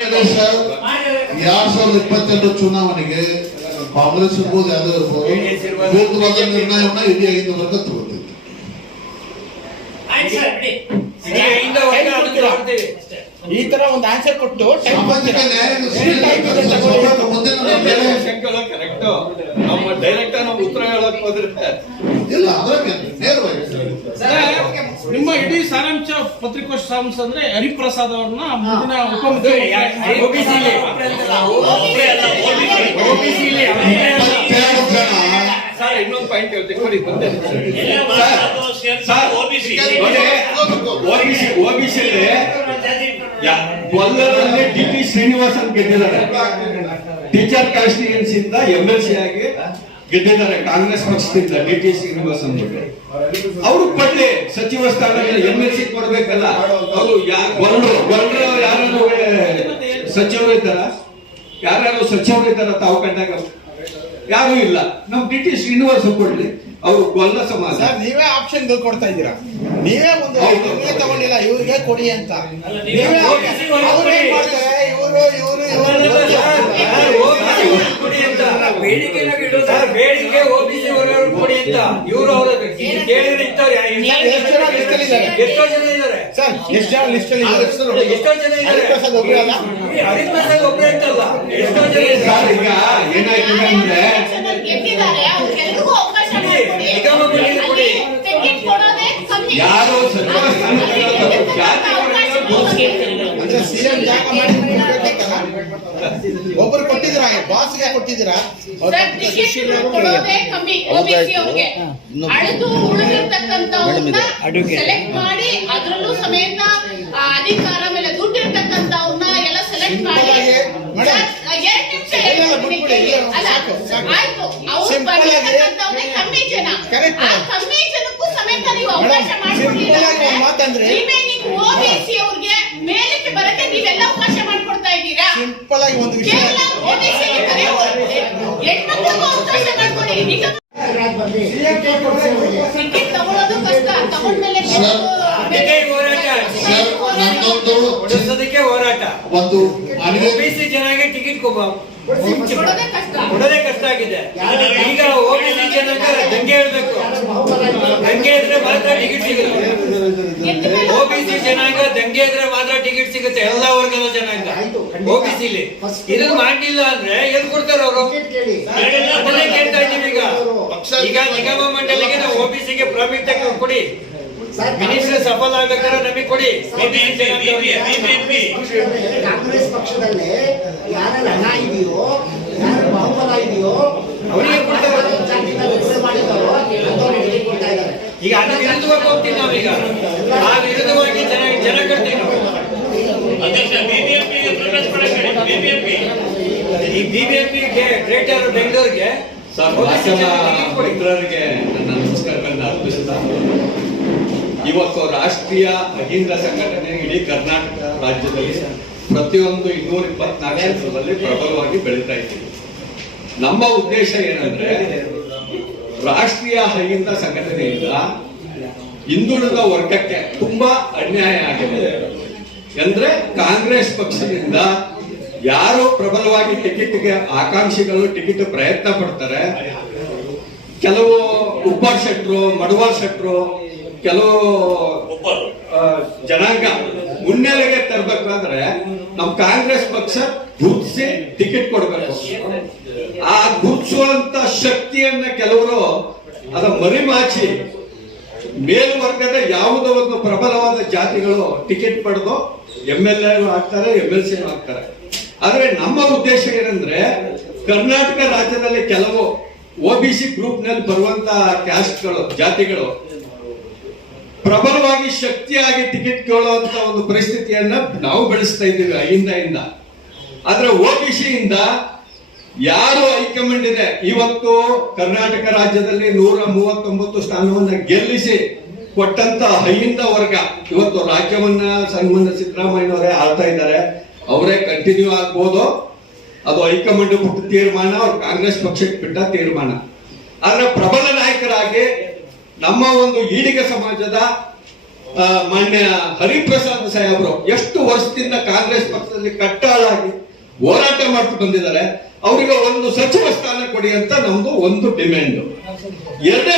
2022 ಚುನಾವಣೆಗೆ ಕಾಂಗ್ರೆಸ್ ಇರ್ಬೋದು ಯಾವುದೋ ಇರ್ಬೋದು ಬೂತ್ವಾದ ನಿರ್ಣಯವನ್ನ ಇಡೀ 5 ವರ್ಗ ತಗೊಳ್ತಿದೆ. ಈ ತರ ಒಂದು ಆನ್ಸರ್ ಕೊಟ್ಟು ಸಾಮಾಜಿಕ ನ್ಯಾಯ ನಮ್ಮ ಡೈರೆಕ್ಟ್ ನಾವು ಉತ್ತರ ಹೇಳಕ್ ಹೋದ್ರೆ ಇಲ್ಲ ಅದ್ರಾಗೆ ನೇರವಾಗಿ ನಿಮ್ಮ ಇಡೀ ಸಾರಾಂಶ ಪತ್ರಿಕೋಷ್ಠಿ ಸಾರಾಂಶ ಅಂದ್ರೆ ಹರಿಪ್ರಸಾದ್ ಅವ್ರನ್ನ ಮುಂದಿನ ಉಪಮುಖ್ಯಮಂತ್ರಿ ಸರ್ ಇನ್ನೊಂದು ಪಾಯಿಂಟ್ ಹೇಳ್ತೀನಿ ಕೊಡಿ ಕೊಲ್ಲರಲ್ಲಿ ಡಿ.ಟಿ. ಶ್ರೀನಿವಾಸನ್ ಗೆದ್ದಿದ್ದಾರೆ. ಟೀಚರ್ ಕಾನ್ಸ್ಟಿಟ್ಯೂನ್ಸಿ ಇಂದ MLC ಆಗಿ ಗೆದ್ದಿದ್ದಾರೆ ಕಾಂಗ್ರೆಸ್ ಪಕ್ಷದಿಂದ ಡಿ.ಟಿ. ಶ್ರೀನಿವಾಸನ್ ಬಗ್ಗೆ. ಅವರು ಕೊಡ್ಲಿ ಸಚಿವ ಸ್ಥಾನ MLC ಕೊಡ್ಬೇಕಲ್ಲ. ಅವರು ಯಾರು ಸಚಿವರು ಇದ್ದಾರ ಸಚಿವರು ಇದ್ದಾರ ತಾವು ಕಂಡಾಗ ಯಾರು ಇಲ್ಲ. ನಮ್ ಡಿ.ಟಿ. ಶ್ರೀನಿವಾಸ ಕೊಡ್ಲಿ. ಅವರು ಗೊಲ್ಲ ಸಮಾಜ. ನೀವೇ ಆಪ್ಷನ್ ಕೊಡ್ತಾ ಇದ್ದೀರಾ. ನೀವೇ ಒಂದು ತಗೊಂಡಿಲ್ಲ ಇವ್ರಿಗೆ ಕೊಡಿ ಅಂತ. ಬೇಡಿಕೆ ಓಬಿಸಿ ಕೊಡಿ ಅಂತ ಇವರು ಅವರು ಕೇಳಿದ್ರೆ ಎಷ್ಟೋ ಜನ ಇದ್ದಾರೆ ಸರ್. ಎಷ್ಟು ಜನ ಲಿಸ್ಟ್ ಅಲ್ಲಿ ಎಷ್ಟೋ ಜನ ಇದ್ದಾರೆ. ಹರಿಪ್ರಸಾದ್ ಒಬ್ಬರೇ ಅಲ್ಲ, ಹರಿಪ್ರಸಾದ್ ಒಬ್ಬರೇ ಅಂತಲ್ಲ ಎಷ್ಟೋ ಜನ ಇದ್ದಾರೆ. ಈಗ ಏನಾಯ್ತು ಅಂದ್ರೆ ಯಾರು ಸಚಿವ ಸ್ಥಾನ ಅಂದ್ರೆ ಸಿಎಂ ಜಾಗ ಮಾಡಿ ಒಬ್ಬರು ಕೊಟ್ಟಿದ್ದೀರಾ, ಬಾಸ್ಗೆ ಕೊಟ್ಟಿದ್ದೀರಾ. ಸೆಲೆಕ್ಟ್ ಮಾಡಿ ಅದ್ರಲ್ಲೂ ಸಮೇತ ಅಧಿಕಾರ ಮೇಲೆ ದುಡ್ಡು ಇರ್ತಕ್ಕಂಥವ್ರನ್ನ ಎಲ್ಲ ಸೆಲೆಕ್ಟ್ ಮಾಡಿ ಆಯ್ತು. ಅವ್ರು ಬರ್ತಕ್ಕಂಥವ್ರೆ ಕಮ್ಮಿ ಜನ, ಆ ಕಮ್ಮಿ ಜನಕ್ಕೂ ಸಮೇತ ನೀವು ಅವಕಾಶ ಮಾಡಿಕೊಟ್ಟಿದ್ದೀರಾ. ರಿಮೈನಿಂಗ್ OBC ಅವ್ರಿಗೆ ಮೇಲಕ್ಕೆ ಬರಕ್ಕೆ ನೀವೆಲ್ಲ ಅವಕಾಶ ಮಾಡ್ಕೊಡ್ತಾ ಇದ್ದೀರಾ. ಸಿಂಪಲ್ ಆಗಿ ಒಂದು ವಿಷಯ, OBC ಹೆಣ್ಮಕ್ಳಿಗೂ ಅವಕಾಶ ಮಾಡ್ಕೊಡಿ. ಟಿಕೆಟ್ ತಗೊಳ್ಳೋದು ಕಷ್ಟ, ತಗೊಂಡ್ಮೇಲೆ ಹೋರಾಟ ಒಂದು OBC ಜನಾಂಗ ಟಿಕೆಟ್ ಕೊಡೋದೇ ಕಷ್ಟ ಆಗಿದೆ. ಈಗ OBC ಜನಾಂಗ ದಂಗೆ ಹೇಳ್ಬೇಕು, ದಂಗೆ ಇದ್ರೆ ಮಾತ್ರ ಟಿಕೆಟ್ ಸಿಗುತ್ತೆ. OBC ಜನಾಂಗ ದಂಗೆ ಇದ್ರೆ ಮಾತ್ರ ಟಿಕೆಟ್ ಸಿಗುತ್ತೆ. ಎಲ್ಲಾ ವರ್ಗದ ಜನಾಂಗ OBC-ಲಿ ಇದನ್ನ ಮಾಡಿಲ್ಲ ಅಂದ್ರೆ ಎಲ್ಲಿ ಕೊಡ್ತಾರೆ ಅವರು? ಅದನ್ನೇ ಕೇಳ್ತಾ ಇದ್ದೀವಿ. ಈಗ ನಿಗಮ ಮಂಡಳಿಗೆ ನಾವು OBC-ಗೆ ಪ್ರಾಮುಖ್ಯತೆ ಕೊಡಿ. ಮಿನಿಸ್ಟರ್ ಸಫಲ ಆಗ್ಬೇಕಾದ್ರೆ ನಮಗೆ ಕೊಡಿ. ಕಾಂಗ್ರೆಸ್ ಪಕ್ಷದಲ್ಲೇ ಯಾರು ಹಣ ಇದೆಯೋ, ಯಾರು ಬಾಹುಬಲ ಇದೆಯೋ ಅವರಿಗೆ ಕೊಡ್ತಾರೆ. ಕೊಡ್ತಾ ಇದ್ದಾರೆ. ಈಗ ಅದು ವಿರುದ್ಧವಾಗಿ ಹೋಗ್ತೀವಿ ನಾವೀಗ. ಆ ವಿರುದ್ಧವಾಗಿ ಜನ ಕಟ್ತೀವಿ ನಾವು. ಈ BBMP ಗ್ರೇಟರ್ ಬೆಂಗಳೂರಿಗೆ ಮಿತ್ರರಿಗೆ ನನ್ನ ನಮಸ್ಕಾರಗಳನ್ನ ಅರ್ಪಿಸುತ್ತಾ, ಇವತ್ತು ರಾಷ್ಟ್ರೀಯ ಅಹಿಂದ ಸಂಘಟನೆ ಇಡೀ ಕರ್ನಾಟಕ ರಾಜ್ಯದಲ್ಲಿ ಪ್ರತಿಯೊಂದು 224 ಕ್ಷೇತ್ರದಲ್ಲಿ ಪ್ರಬಲವಾಗಿ ಬೆಳೀತಾ ಇದ್ದೀವಿ. ನಮ್ಮ ಉದ್ದೇಶ ಏನಂದ್ರೆ ರಾಷ್ಟ್ರೀಯ ಅಹಿಂದ ಸಂಘಟನೆಯಿಂದ ಹಿಂದುಳಿದ ವರ್ಗಕ್ಕೆ ತುಂಬಾ ಅನ್ಯಾಯ ಆಗಿದೆ. ಅಂದ್ರೆ ಕಾಂಗ್ರೆಸ್ ಪಕ್ಷದಿಂದ ಯಾರು ಪ್ರಬಲವಾಗಿ ಟಿಕೆಟ್ಗೆ ಆಕಾಂಕ್ಷಿಗಳು ಟಿಕೆಟ್ ಪ್ರಯತ್ನ ಪಡ್ತಾರೆ, ಕೆಲವು ಉಪ್ಪಾರ್ ಶೆಟ್ರು, ಮಡವಾಳ್ ಶೆಟ್ರು, ಕೆಲವು ಜನಾಂಗ ಮುನ್ನೆಲೆಗೆ ತರಬೇಕಾದ್ರೆ ನಮ್ ಕಾಂಗ್ರೆಸ್ ಪಕ್ಷ ಗುರುತಿಸಿ ಟಿಕೆಟ್ ಕೊಡ್ಬೇಕು. ಆ ಗುರುತಿಸುವಂತ ಶಕ್ತಿಯನ್ನ ಕೆಲವರು ಅದ ಮರಿಮಾಚಿ ಮೇಲ್ವರ್ಗದ ಯಾವುದೋ ಒಂದು ಪ್ರಬಲವಾದ ಜಾತಿಗಳು ಟಿಕೆಟ್ ಪಡೆದು MLA ಆಗ್ತಾರೆ, MLC ಆಗ್ತಾರೆ. ಆದ್ರೆ ನಮ್ಮ ಉದ್ದೇಶ ಏನಂದ್ರೆ ಕರ್ನಾಟಕ ರಾಜ್ಯದಲ್ಲಿ ಕೆಲವು OBC ಗ್ರೂಪ್ ನಲ್ಲಿ ಬರುವಂತ ಕ್ಯಾಸ್ಟ್ಗಳು, ಜಾತಿಗಳು ಪ್ರಬಲವಾಗಿ ಶಕ್ತಿಯಾಗಿ ಟಿಕೆಟ್ ಕೇಳುವಂತ ಒಂದು ಪರಿಸ್ಥಿತಿಯನ್ನ ನಾವು ಬೆಳೆಸ್ತಾ ಇದ್ದೀವಿ ಅಹಿಂದ. ಆದ್ರೆ OBC-ಯಿಂದ ಯಾರು ಹೈಕಮಾಂಡ್ ಇದೆ, ಇವತ್ತು ಕರ್ನಾಟಕ ರಾಜ್ಯದಲ್ಲಿ 139 ಸ್ಥಾನವನ್ನ ಗೆಲ್ಲಿಸಿ ಕೊಟ್ಟಂತ ಅಹಿಂದ ವರ್ಗ ಇವತ್ತು ರಾಜ್ಯವನ್ನ ಸನ್ಮಾನ್ಯ ಸಿದ್ದರಾಮಯ್ಯನವರೇ ಆಳ್ತಾ ಇದ್ದಾರೆ. ಅವರೇ ಕಂಟಿನ್ಯೂ ಆಗ್ಬೋದು. ಅದು ಹೈಕಮಾಂಡ್ ಬಿಟ್ಟ ತೀರ್ಮಾನ, ಅವ್ರು ಕಾಂಗ್ರೆಸ್ ಪಕ್ಷಕ್ಕೆ ಬಿಟ್ಟ ತೀರ್ಮಾನ. ಆದ್ರೆ ಪ್ರಬಲ ನಾಯಕರಾಗಿ ನಮ್ಮ ಒಂದು ಈಡಿಗ ಸಮಾಜದ ಮಾನ್ಯ ಹರಿಪ್ರಸಾದ್ ಸಾಹೇಬ್ರು ಎಷ್ಟು ವರ್ಷದಿಂದ ಕಾಂಗ್ರೆಸ್ ಪಕ್ಷದಲ್ಲಿ ಕಟ್ಟಾಳಾಗಿ ಹೋರಾಟ ಮಾಡ್ತಾ ಬಂದಿದ್ದಾರೆ. ಅವರಿಗೆ ಒಂದು ಸಚಿವ ಸ್ಥಾನ ಕೊಡಿ ಅಂತ ನಮ್ದು ಒಂದು ಡಿಮ್ಯಾಂಡ್. ಎರಡನೇ